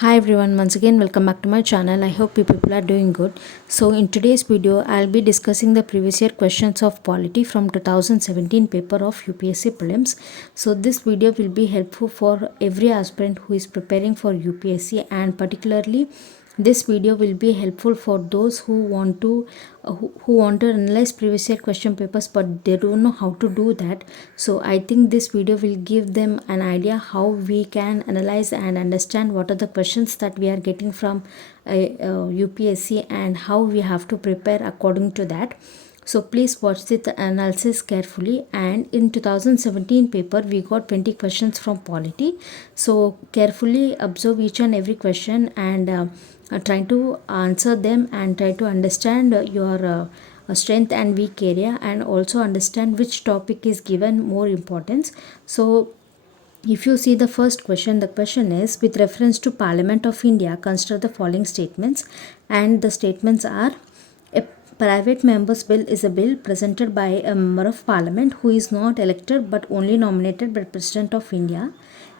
Hi everyone, once again welcome back to my channel. I hope you people are doing good. So in today's video I'll be discussing the previous year questions of polity from 2017 paper of UPSC prelims. So this video will be helpful for every aspirant who is preparing for UPSC, and particularly this video will be helpful for those who want to analyze previous year question papers but they don't know how to do that. So I think this video will give them an idea how we can analyze and understand what are the questions that we are getting from UPSC and how we have to prepare according to that. So please watch the analysis carefully. And in 2017 paper we got 20 questions from polity. So carefully observe each and every question and try to answer them and try to understand your strength and weak area, and also understand which topic is given more importance. So if you see the first question, the question is with reference to Parliament of India, consider the following statements, and the statements are: a private member's bill is a bill presented by a member of parliament who is not elected but only nominated by President of India.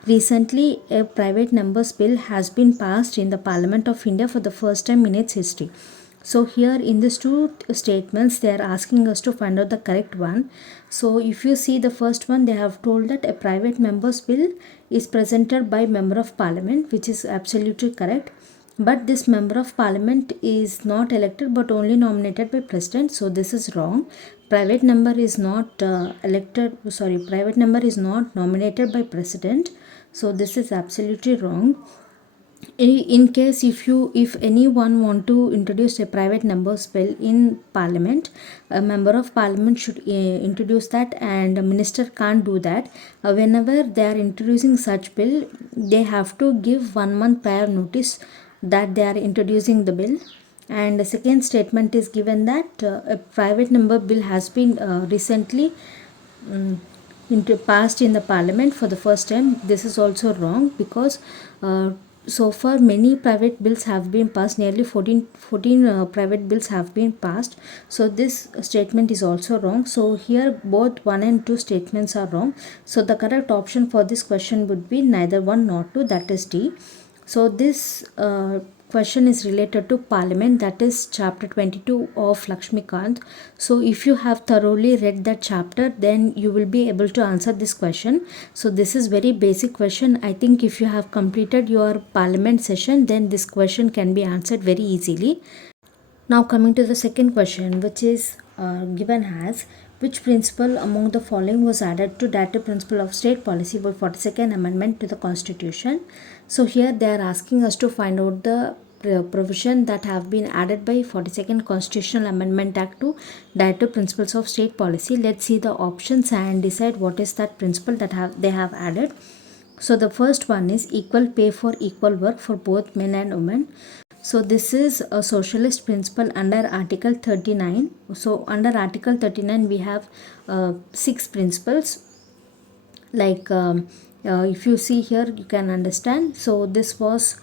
Recently, a private member's bill has been passed in the Parliament of India for the first time in its history. So here in these two statements they are asking us to find out the correct one. So if you see the first one, they have told that a private member's bill is presented by member of parliament, which is absolutely correct. But this member of parliament is not elected but only nominated by president, so this is wrong. Private member is not private member is not nominated by president, so this is absolutely wrong. In case if anyone want to introduce a private member's bill in parliament, a member of parliament should introduce that, and a minister can't do that. Whenever they are introducing such bill, they have to give 1 month prior notice that they are introducing the bill. And the second statement is given that a private member bill has been recently passed in the parliament for the first time. This is also wrong because so far many private bills have been passed, nearly 14 private bills have been passed, so this statement is also wrong. So here both 1 and 2 statements are wrong, so the correct option for this question would be neither 1 nor 2, that is D. So this question is related to parliament, that is chapter 22 of Lakshmikant. So if you have thoroughly read that chapter, then you will be able to answer this question. So this is very basic question. I think if you have completed your parliament session, then this question can be answered very easily. Now coming to the second question, which is given as: which principle among the following was added to Directive Principle of State Policy by 42nd Amendment to the Constitution? So here they are asking us to find out the provision that have been added by 42nd Constitutional Amendment Act to Directive Principles of State Policy. Let's see the options and decide what is that principle that they have added. So the first one is equal pay for equal work for both men and women. So this is a socialist principle under Article 39. So under Article 39 we have 6 principles. Like if you see here, you can understand. So this was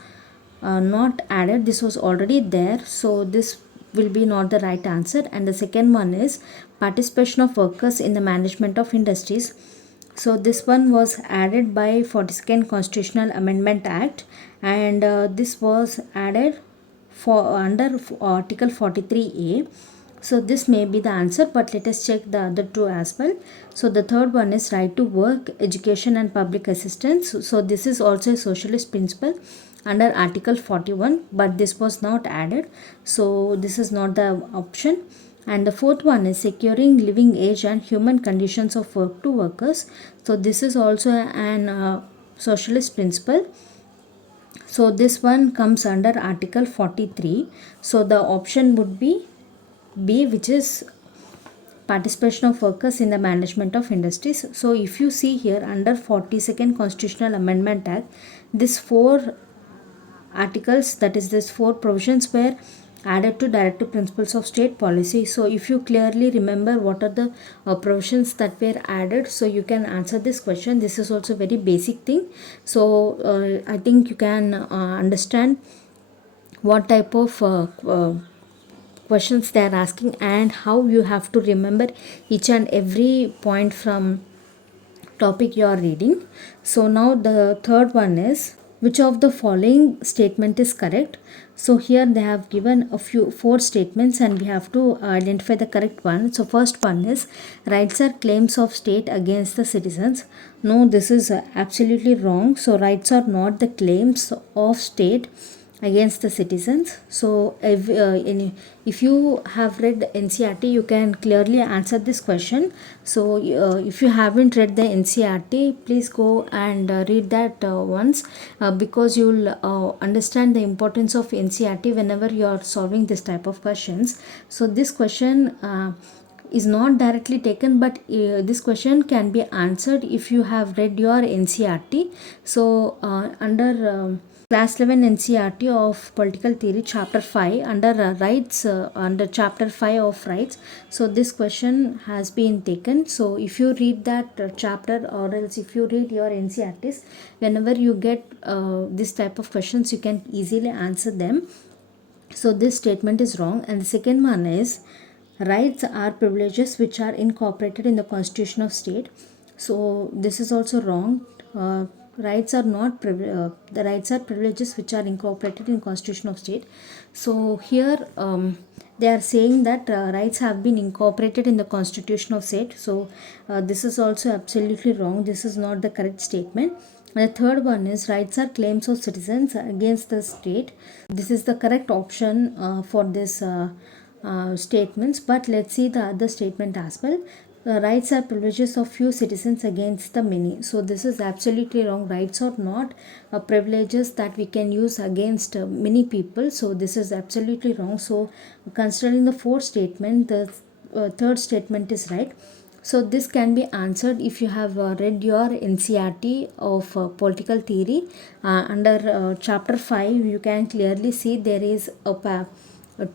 not added, this was already there, so this will be not the right answer. And the second one is participation of workers in the management of industries. So this one was added by 42nd Constitutional Amendment Act, and this was added for under Article 43A. So this may be the answer, but let us check the other two as well. So the third one is right to work, education and public assistance. So this is also a socialist principle under Article 41, but this was not added, so this is not the option. And the fourth one is securing living age and human conditions of work to workers. So this is also an socialist principle. So this one comes under Article 43. So the option would be B, which is participation of workers in the management of industries. So if you see here under 42nd Constitutional Amendment Act, this 4 articles, that is this 4 provisions, were added to Directive Principles of State Policy. So if you clearly remember what are the provisions that were added, so you can answer this question. This is also very basic thing, so I think you can understand what type of questions they are asking and how you have to remember each and every point from topic you are reading. So now the third one is which of the following statement is correct? So here they have given four statements and we have to identify the correct one. So first one is, rights are claims of state against the citizens. No, this is absolutely wrong. So rights are not the claims of state against the citizens. So if you have read NCRT, you can clearly answer this question. So if you haven't read the NCRT, please go and read that once, because you'll understand the importance of NCRT whenever you are solving this type of questions. So this question is not directly taken, but this question can be answered if you have read your NCRT. So under class 11 NCRT of political theory, chapter 5, under rights, under chapter 5 of rights, so this question has been taken. So if you read that chapter, or else if you read your NCRTs, whenever you get this type of questions, you can easily answer them. So this statement is wrong. And the second one is, rights are privileges which are incorporated in the constitution of state. So this is also wrong. Rights are not the rights are privileges which are incorporated in constitution of state. So here they are saying that rights have been incorporated in the constitution of state. So this is also absolutely wrong. This is not the correct statement. And the third one is, rights are claims of citizens against the state. This is the correct option for this statements. But let's see the other statement as well. Rights are privileges of few citizens against the many. So this is absolutely wrong. Rights are not privileges that we can use against many people. So this is absolutely wrong. So considering the fourth statement, the third statement is right. So this can be answered if you have read your NCRT of political theory. Under chapter 5, you can clearly see there is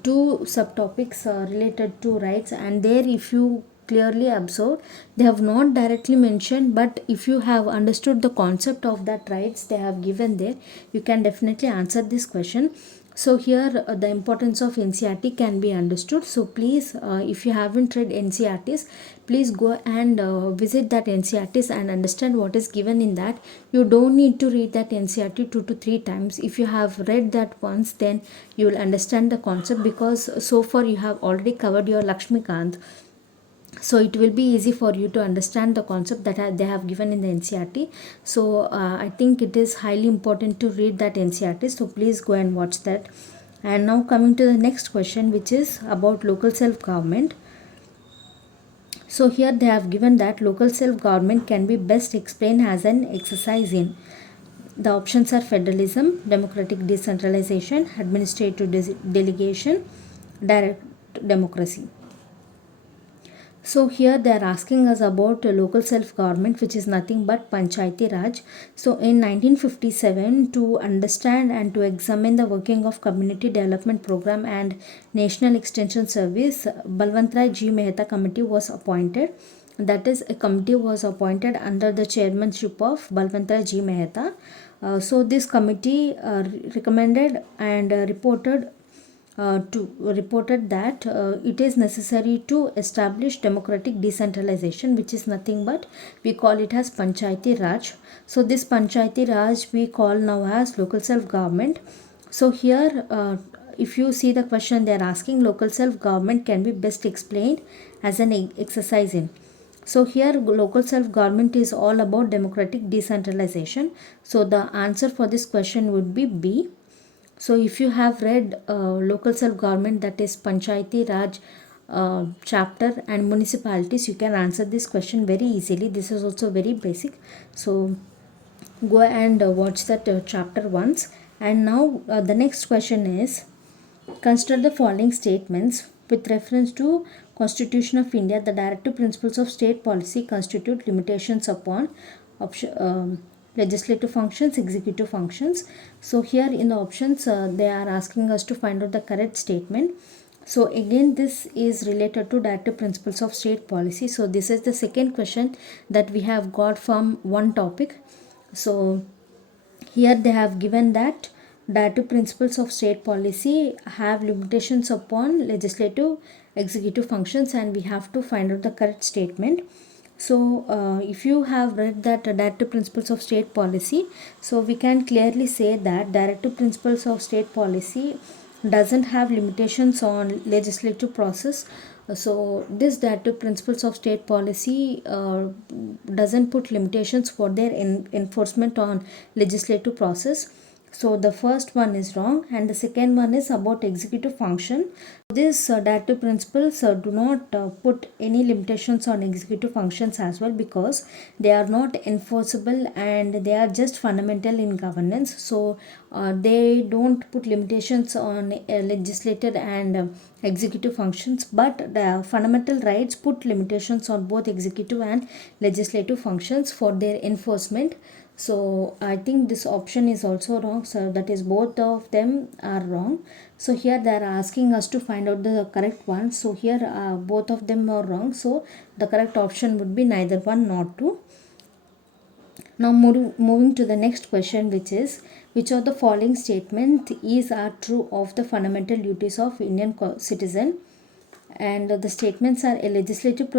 two subtopics related to rights, and there if you clearly observe, they have not directly mentioned, but if you have understood the concept of that rights they have given there, you can definitely answer this question. So here the importance of NCRT can be understood. So please, if you haven't read NCRTs, please go and visit that NCRTs and understand what is given in that. You don't need to read that NCRT 2 to 3 times. If you have read that once, then you will understand the concept, because so far you have already covered your Lakshmikant. So it will be easy for you to understand the concept that they have given in the NCRT. So I think it is highly important to read that NCRT. So please go and watch that. And now coming to the next question, which is about local self-government. So here they have given that local self-government can be best explained as an exercise in. The options are federalism, democratic decentralization, administrative delegation, direct democracy. So here they are asking us about local self-government, which is nothing but Panchayati Raj. So in 1957, to understand and to examine the working of Community Development Program and National Extension Service, Balwantrai G. Mehta Committee was appointed. That is, a committee was appointed under the chairmanship of Balwantrai G. Mehta. So this committee recommended and reported that it is necessary to establish democratic decentralization, which is nothing but we call it as Panchayati Raj. So this Panchayati Raj we call now as local self-government. So here if you see the question, they are asking local self-government can be best explained as an exercise in. So here local self-government is all about democratic decentralization. So the answer for this question would be B. So if you have read local self-government, that is Panchayati Raj chapter and municipalities, you can answer this question very easily. This is also very basic. So go and watch that chapter once. And now the next question is, consider the following statements with reference to Constitution of India. The directive principles of state policy constitute limitations upon legislative functions, executive functions. So here in the options they are asking us to find out the correct statement. So again, this is related to directive principles of state policy. So this is the second question that we have got from one topic. So here they have given that directive principles of state policy have limitations upon legislative executive functions, and we have to find out the correct statement. So if you have read that directive principles of state policy, so we can clearly say that directive principles of state policy doesn't have limitations on legislative process. So this directive principles of state policy doesn't put limitations for their enforcement on legislative process. So the first one is wrong, and the second one is about executive function. These directive principles do not put any limitations on executive functions as well, because they are not enforceable and they are just fundamental in governance. So they don't put limitations on legislative and executive functions, but the fundamental rights put limitations on both executive and legislative functions for their enforcement. So I think this option is also wrong, so that is both of them are wrong. So here they are asking us to find out the correct one. So here both of them are wrong, so the correct option would be neither one nor two. Now moving to the next question, which is, which of the following statement is are true of the fundamental duties of Indian citizen? And the statements are: a legislative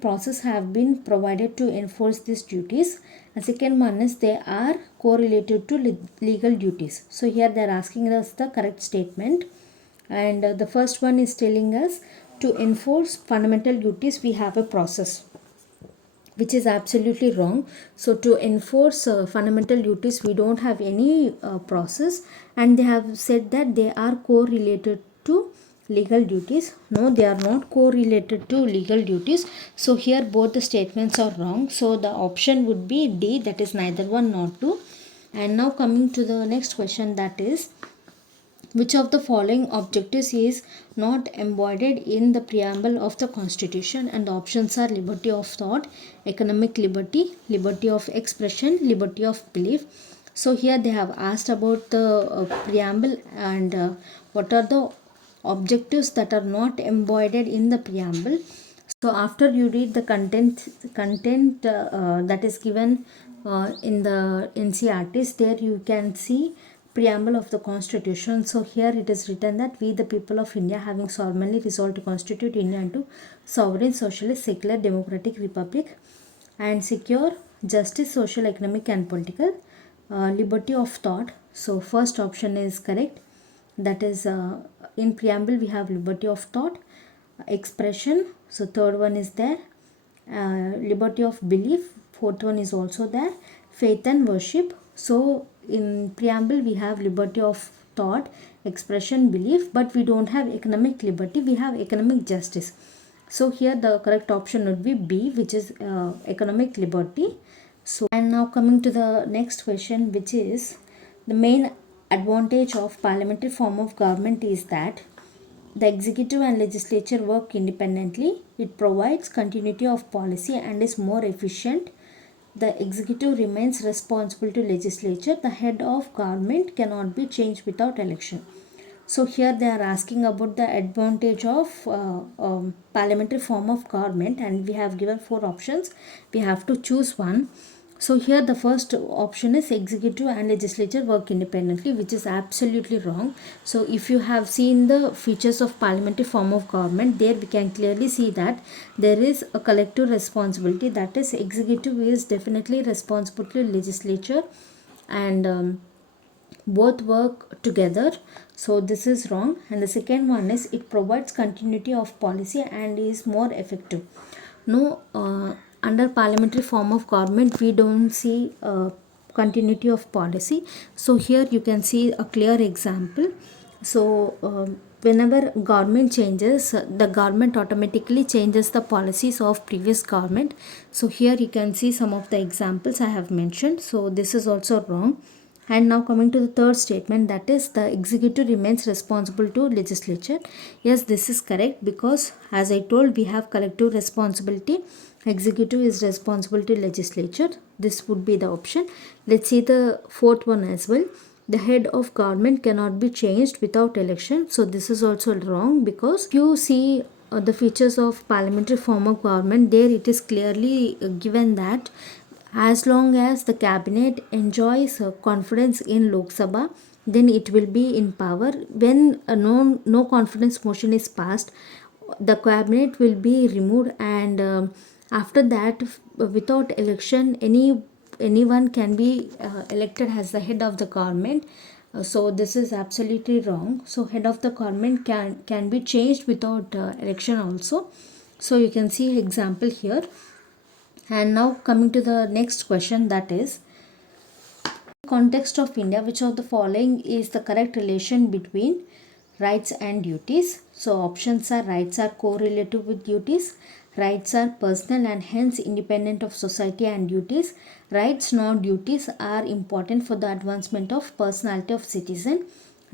process have been provided to enforce these duties. And second one is, they are correlated to legal duties. So here they are asking us the correct statement, and the first one is telling us, to enforce fundamental duties we have a process, which is absolutely wrong. So to enforce fundamental duties we don't have any process, and they have said that they are correlated to legal duties. No, they are not correlated to legal duties. So here both the statements are wrong, so the option would be D, that is neither one nor two. And now coming to the next question, that is, which of the following objectives is not embodied in the preamble of the Constitution? And the options are: liberty of thought, economic liberty, liberty of expression, liberty of belief. So here they have asked about the preamble, and what are the objectives that are not embodied in the preamble. So after you read the content that is given in the NCRTs, there you can see preamble of the Constitution. So here it is written that we the people of India, having solemnly resolved to constitute India into sovereign, socialist, secular, democratic republic, and secure justice, social, economic and political, liberty of thought. So first option is correct, that is in preamble we have liberty of thought, expression, so third one is there, liberty of belief, fourth one is also there, faith and worship. So in preamble we have liberty of thought, expression, belief, but we don't have economic liberty, we have economic justice. So here the correct option would be B, which is economic liberty. So, and now coming to the next question, which is, the main advantage of parliamentary form of government is that the executive and legislature work independently. It provides continuity of policy and is more efficient. The executive remains responsible to legislature. The head of government cannot be changed without election. So here they are asking about the advantage of parliamentary form of government, and we have given four options. We have to choose one. So here the first option is executive and legislature work independently, which is absolutely wrong. So if you have seen the features of parliamentary form of government, there we can clearly see that there is a collective responsibility, that is executive is definitely responsible to legislature, and both work together. So this is wrong. And the second one is, it provides continuity of policy and is more effective. No, under parliamentary form of government we don't see continuity of policy. So here you can see a clear example. So whenever government changes, the government automatically changes the policies of previous government. So here you can see some of the examples I have mentioned. So this is also wrong. And now coming to the third statement, that is, the executive remains responsible to legislature. Yes, this is correct, because as I told, we have collective responsibility. Executive is responsible to legislature. This would be the option. Let's see the fourth one as well. The head of government cannot be changed without election. So this is also wrong, because if you see the features of parliamentary form of government, there it is clearly given that as long as the cabinet enjoys confidence in Lok Sabha, then it will be in power. When no confidence motion is passed, the cabinet will be removed, and after that, without election, anyone can be elected as the head of the government. So this is absolutely wrong. So head of the government can be changed without election also. So you can see example here. And now coming to the next question, that is, context of India, which of the following is the correct relation between rights and duties? So options are: rights are correlative with duties, rights are personal and hence independent of society and duties, rights not duties are important for the advancement of personality of citizen,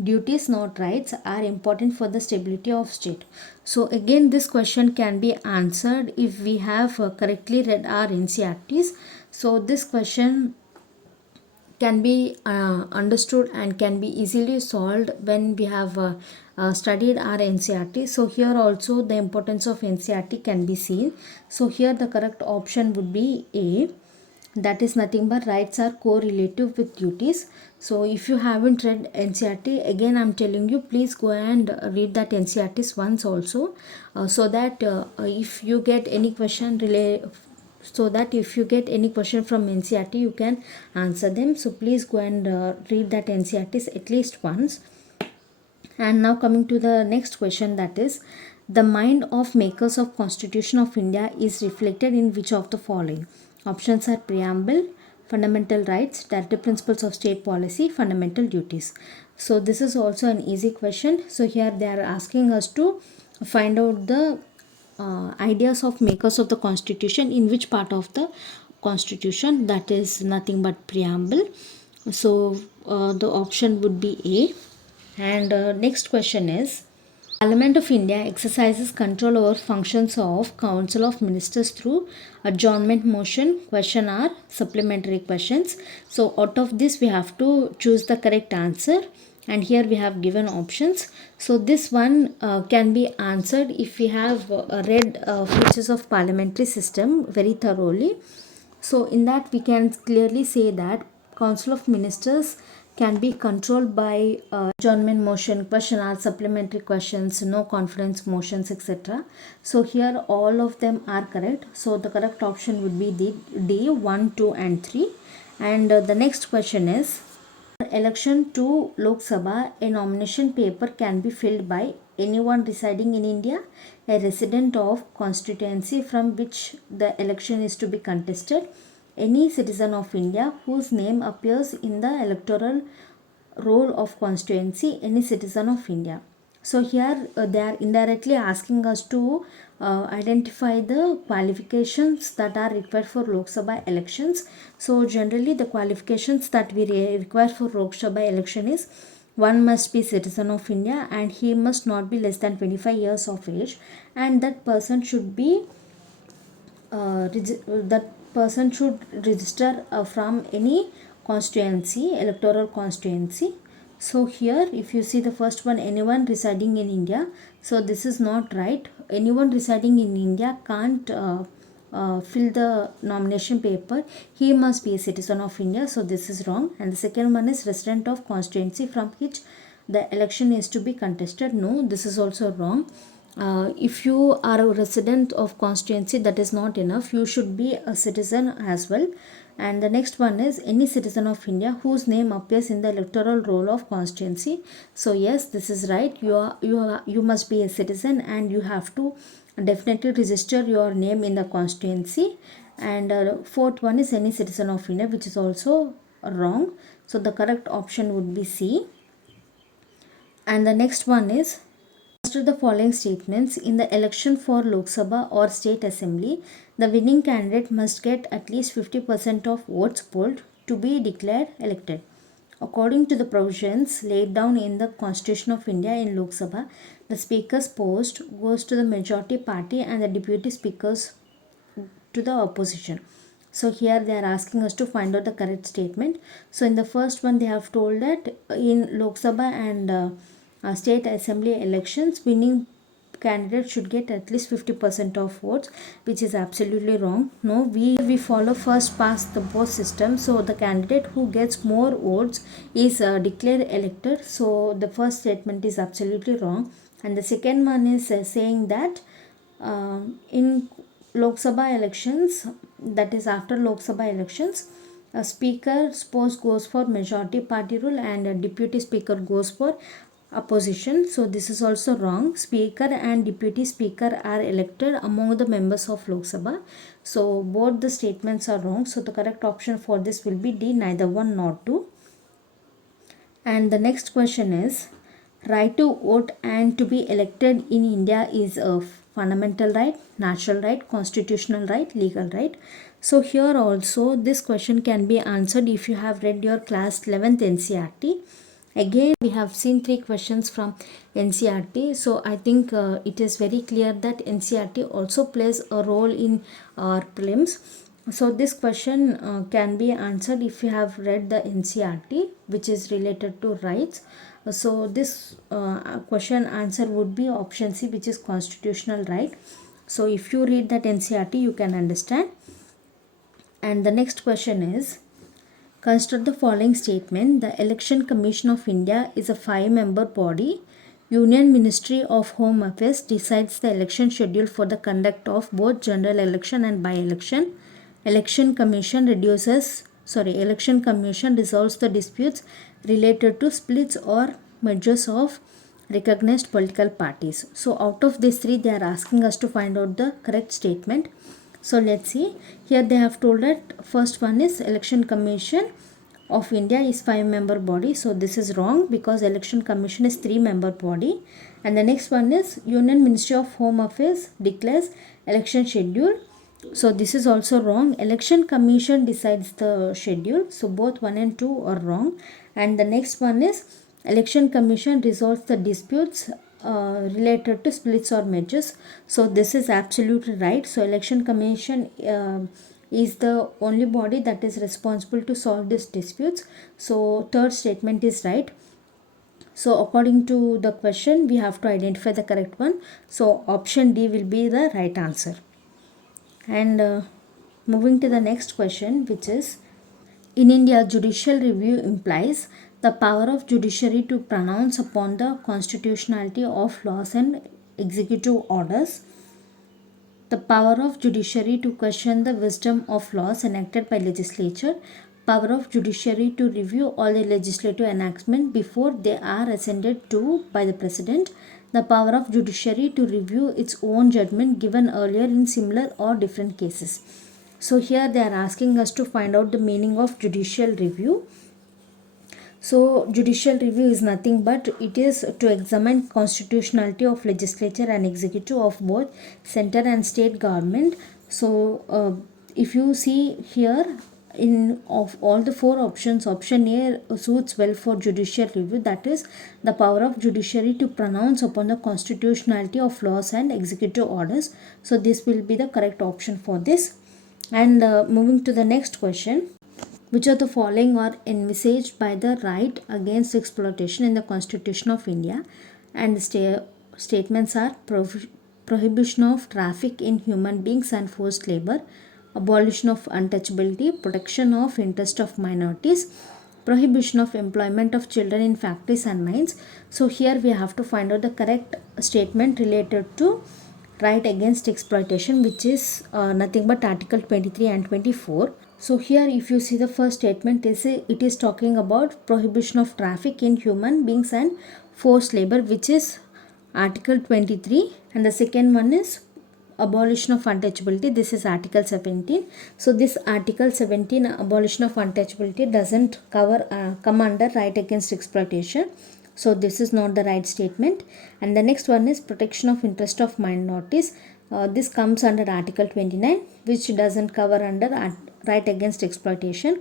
duties not rights are important for the stability of state. So again, this question can be answered if we have correctly read our NCERTs. So this question can be understood and can be easily solved when we have studied our NCERT. So here also the importance of NCERT can be seen. So here the correct option would be A, that is nothing but rights are correlative with duties. So if you haven't read NCERT, again I'm telling you, please go and read that NCERTs once also, so that if you get any question from NCERT, you can answer them. So please go and read that NCERTs at least once. And now coming to the next question, that is, the mind of makers of Constitution of India is reflected in which of the following? Options are: preamble, fundamental rights, directive principles of state policy, fundamental duties. So this is also an easy question. So here they are asking us to find out the ideas of makers of the Constitution in which part of the Constitution, that is nothing but preamble. So the option would be A. And next question is, Parliament of India exercises control over functions of Council of Ministers through adjournment motion, question or supplementary questions. So out of this we have to choose the correct answer, and here we have given options. So this one can be answered if we have read features of parliamentary system very thoroughly. So in that we can clearly say that Council of Ministers can be controlled by adjournment motion, question or supplementary questions, no confidence motions, etc. So here all of them are correct. So the correct option would be the D, 1, 2 and 3. And the next question is, election to Lok Sabha, a nomination paper can be filled by anyone residing in India, a resident of constituency from which the election is to be contested, any citizen of India whose name appears in the electoral roll of constituency, any citizen of India. So here they are indirectly asking us to identify the qualifications that are required for Lok Sabha elections. So generally the qualifications that we require for Lok Sabha election is: one must be citizen of India and he must not be less than 25 years of age, and that person should be register from any constituency, electoral constituency. So here if you see the first one, anyone residing in India, so this is not right. Anyone residing in India can't fill the nomination paper. He must be a citizen of India, so this is wrong. And the second one is resident of constituency from which the election is to be contested. No, this is also wrong. If you are a resident of constituency, that is not enough. You should be a citizen as well. And the next one is any citizen of India whose name appears in the electoral roll of constituency. So yes, this is right. You must be a citizen and you have to definitely register your name in the constituency. And fourth one is any citizen of India, which is also wrong. So the correct option would be C. And the next one is, after the following statements, in the election for Lok Sabha or State Assembly, the winning candidate must get at least 50% of votes polled to be declared elected. According to the provisions laid down in the Constitution of India, in Lok Sabha, the Speaker's post goes to the majority party and the Deputy Speakers to the opposition. So here they are asking us to find out the correct statement. So in the first one they have told that in Lok Sabha and State Assembly elections, winning candidate should get at least 50% of votes, which is absolutely wrong. No, we follow first past the post system. So the candidate who gets more votes is declared elected. So the first statement is absolutely wrong. And the second one is saying that in Lok Sabha elections, that is after Lok Sabha elections, a speaker suppose goes for majority party rule and a deputy speaker goes for opposition. So this is also wrong. Speaker and deputy speaker are elected among the members of Lok Sabha. So both the statements are wrong. So the correct option for this will be D, neither one nor two. And the next question is, right to vote and to be elected in India is a fundamental right, natural right, constitutional right, legal right. So here also this question can be answered if you have read your class 11th NCERT. Again, we have seen 3 questions from NCERT. So I think it is very clear that NCERT also plays a role in our prelims. So this question can be answered if you have read the NCERT, which is related to rights. So this question answer would be option C, which is constitutional right. So if you read that NCERT, you can understand. And the next question is, consider the following statement. The Election Commission of India is a 5-member body. Union Ministry of Home Affairs decides the election schedule for the conduct of both general election and by-election. Election Commission resolves the disputes related to splits or mergers of recognized political parties. So out of these 3, they are asking us to find out the correct statement. So let's see. Here they have told that first one is Election Commission of India is 5-member body. So this is wrong because Election Commission is 3-member body. And the next one is Union Ministry of Home Affairs declares election schedule. So this is also wrong. Election Commission decides the schedule. So both 1 and 2 are wrong. And the next one is Election Commission resolves the disputes related to splits or mergers. So this is absolutely right. So Election Commission is the only body that is responsible to solve these disputes. So third statement is right. So according to the question, we have to identify the correct one. So option D will be the right answer. And moving to the next question, which is, in India, judicial review implies the power of judiciary to pronounce upon the constitutionality of laws and executive orders, the power of judiciary to question the wisdom of laws enacted by legislature, power of judiciary to review all the legislative enactments before they are assented to by the president, the power of judiciary to review its own judgment given earlier in similar or different cases. So here they are asking us to find out the meaning of judicial review. So judicial review is nothing but it is to examine constitutionality of legislature and executive of both center and state government. So if you see here, in of all the 4 options, option A suits well for judicial review, that is the power of judiciary to pronounce upon the constitutionality of laws and executive orders. So this will be the correct option for this. And moving to the next question, which of the following are envisaged by the right against exploitation in the Constitution of India? And statements are prohibition of traffic in human beings and forced labor, abolition of untouchability, protection of interest of minorities, prohibition of employment of children in factories and mines. So here we have to find out the correct statement related to right against exploitation, which is nothing but Article 23 and 24. So here if you see the first statement, it is talking about prohibition of traffic in human beings and forced labor, which is Article 23, and the second one is abolition of untouchability, this is Article 17. So this Article 17, abolition of untouchability, doesn't come under right against exploitation. So this is not the right statement. And the next one is protection of interest of minorities. This comes under Article 29, which doesn't cover under right against exploitation.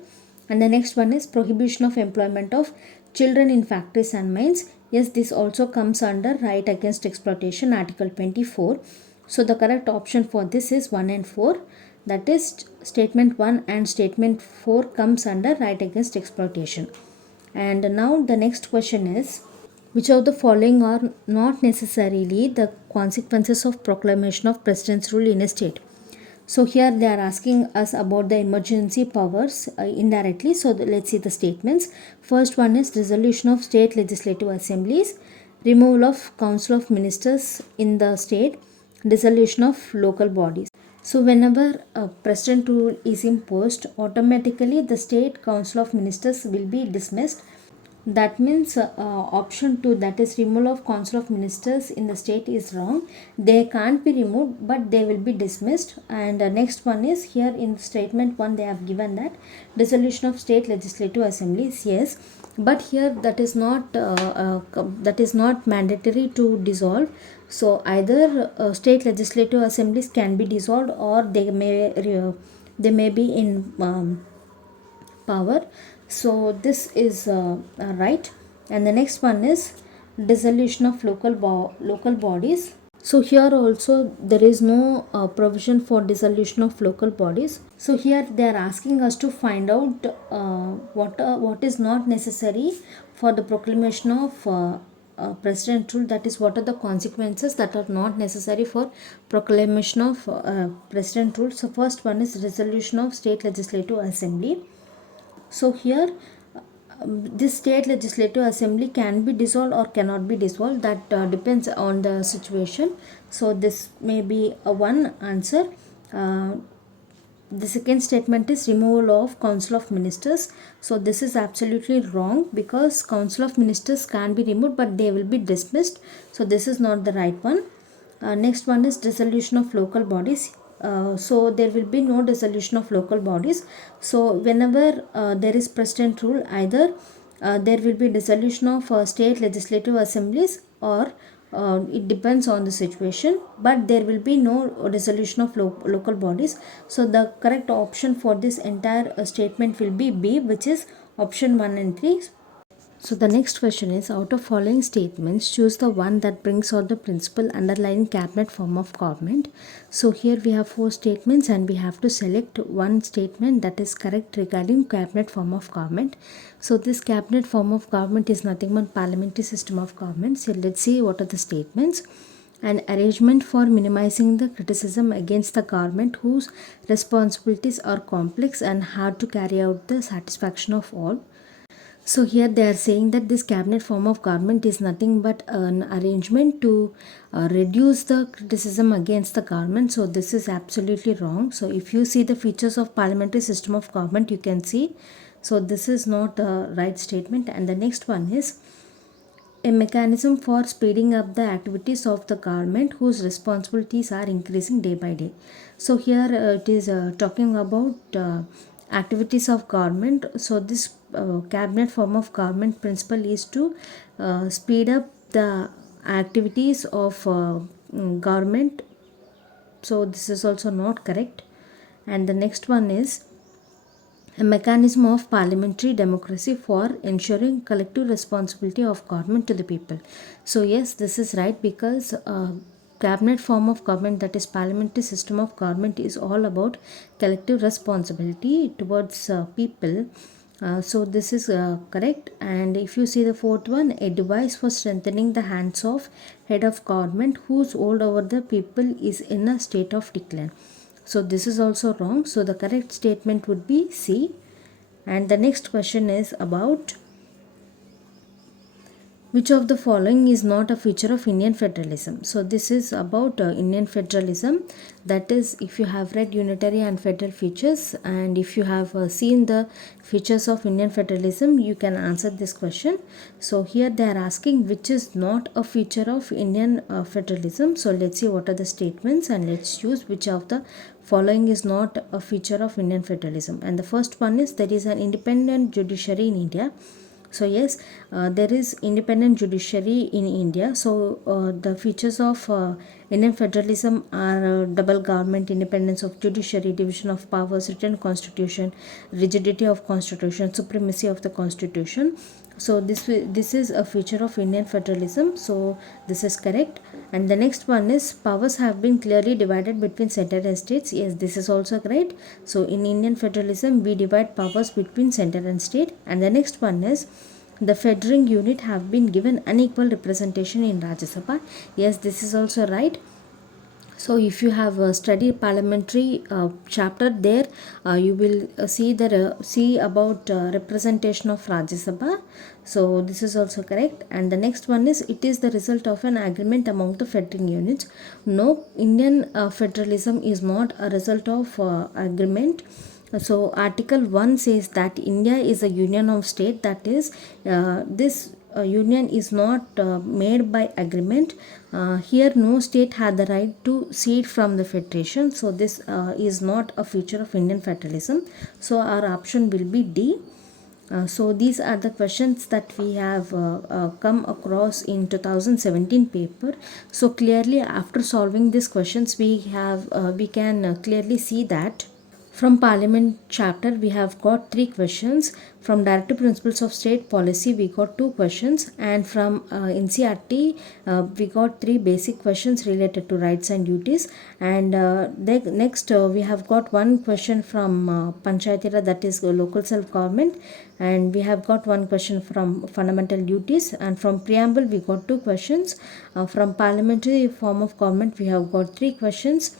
And the next one is prohibition of employment of children in factories and mines. Yes, this also comes under right against exploitation, Article 24. So the correct option for this is 1 and 4. That is statement 1 and statement 4 comes under right against exploitation. And now the next question is, which of the following are not necessarily the consequences of proclamation of president's rule in a state? So here they are asking us about the emergency powers indirectly. So let's see the statements. First one is resolution of state legislative assemblies, removal of council of ministers in the state, dissolution of local bodies. So whenever a president rule is imposed, automatically the state council of ministers will be dismissed. That means option 2, that is removal of council of ministers in the state, is wrong. They can't be removed, but they will be dismissed. And next one is, here in statement 1 they have given that dissolution of state legislative assemblies, yes, but here that is not mandatory to dissolve. So either state legislative assemblies can be dissolved, or they may be in power. So this is right. And the next one is dissolution of local bodies. So here also there is no provision for dissolution of local bodies. So here they are asking us to find out what is not necessary for the proclamation of president rule, that is what are the consequences that are not necessary for proclamation of president rule. So first one is dissolution of state legislative assembly. So here this state legislative assembly can be dissolved or cannot be dissolved, that depends on the situation. So this may be a one answer. The second statement is removal of council of ministers. So this is absolutely wrong, because council of ministers can be removed but they will be dismissed. So this is not the right one. Next one is dissolution of local bodies. So there will be no dissolution of local bodies. So whenever there is president rule, either there will be dissolution of state legislative assemblies, or it depends on the situation, but there will be no dissolution of local bodies. So the correct option for this entire statement will be B, which is option 1 and 3. So the next question is, out of following statements, choose the one that brings out the principle underlying cabinet form of government. So here we have 4 statements and we have to select one statement that is correct regarding cabinet form of government. So this cabinet form of government is nothing but parliamentary system of government. So let's see what are the statements. An arrangement for minimizing the criticism against the government whose responsibilities are complex and hard to carry out the satisfaction of all. So here they are saying that this cabinet form of government is nothing but an arrangement to reduce the criticism against the government. So this is absolutely wrong. So if you see the features of parliamentary system of government, you can see. So this is not a right statement. And the next one is a mechanism for speeding up the activities of the government whose responsibilities are increasing day by day. So here it is talking about activities of government. So this cabinet form of government principle is to speed up the activities of government. So this is also not correct. And the next one is a mechanism of parliamentary democracy for ensuring collective responsibility of government to the people. So yes, this is right, because cabinet form of government, that is parliamentary system of government, is all about collective responsibility towards people. So this is correct. And if you see the fourth one, a device for strengthening the hands of head of government whose hold over the people is in a state of decline. So this is also wrong. So the correct statement would be C. And the next question is about which of the following is not a feature of Indian federalism. So this is about Indian federalism. That is, if you have read unitary and federal features, and if you have seen the features of Indian federalism, you can answer this question. So here they are asking which is not a feature of Indian federalism. So let's see what are the statements, and let's choose which of the following is not a feature of Indian federalism. And the first one is, there is an independent judiciary in India. So yes, there is independent judiciary in India. So the features of Indian federalism are double government, independence of judiciary, division of powers, written constitution, rigidity of constitution, supremacy of the constitution. So this is a feature of Indian federalism. So this is correct. And the next one is, powers have been clearly divided between center and states. Yes, this is also correct. So in Indian federalism, we divide powers between center and state. And the next one is, the federal unit have been given unequal representation in Rajya Sabha. Yes, this is also right. So if you have studied parliamentary chapter there, you will see about representation of Rajya Sabha. So this is also correct. And the next one is, it is the result of an agreement among the federal units. No, Indian federalism is not a result of agreement. So Article 1 says that India is a union of state, that is, this union is not made by agreement. Here no state had the right to cede from the federation, so this is not a feature of Indian federalism. So our option will be D. So these are the questions that we have come across in 2017 paper. So clearly after solving these questions, we can clearly see that from Parliament chapter we have got 3 questions. From Directive Principles of State Policy we got 2 questions, and from NCRT we got 3 basic questions related to rights and duties. And next we have got 1 question from Panchayati Raj, that is local self government, and we have got 1 question from fundamental duties. And from preamble we got 2 questions. From parliamentary form of government we have got 3 questions,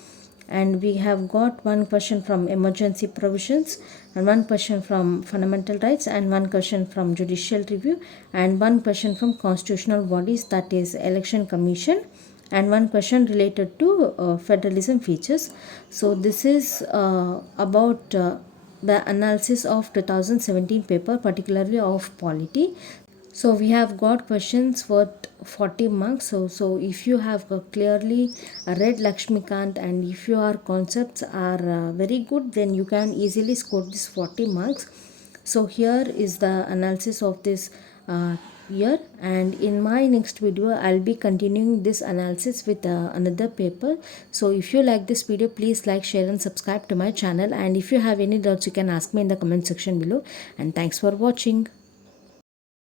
and we have got 1 question from emergency provisions, and 1 question from fundamental rights, and 1 question from judicial review, and 1 question from constitutional bodies, that is election commission, and 1 question related to federalism features. So this is about the analysis of 2017 paper, particularly of polity. So we have got questions worth 40 marks. So if you have clearly read Lakshmikant, and if your concepts are very good, then you can easily score this 40 marks. So here is the analysis of this year, and in my next video I'll be continuing this analysis with another paper. So if you like this video, please like, share and subscribe to my channel, and if you have any doubts you can ask me in the comment section below. And thanks for watching.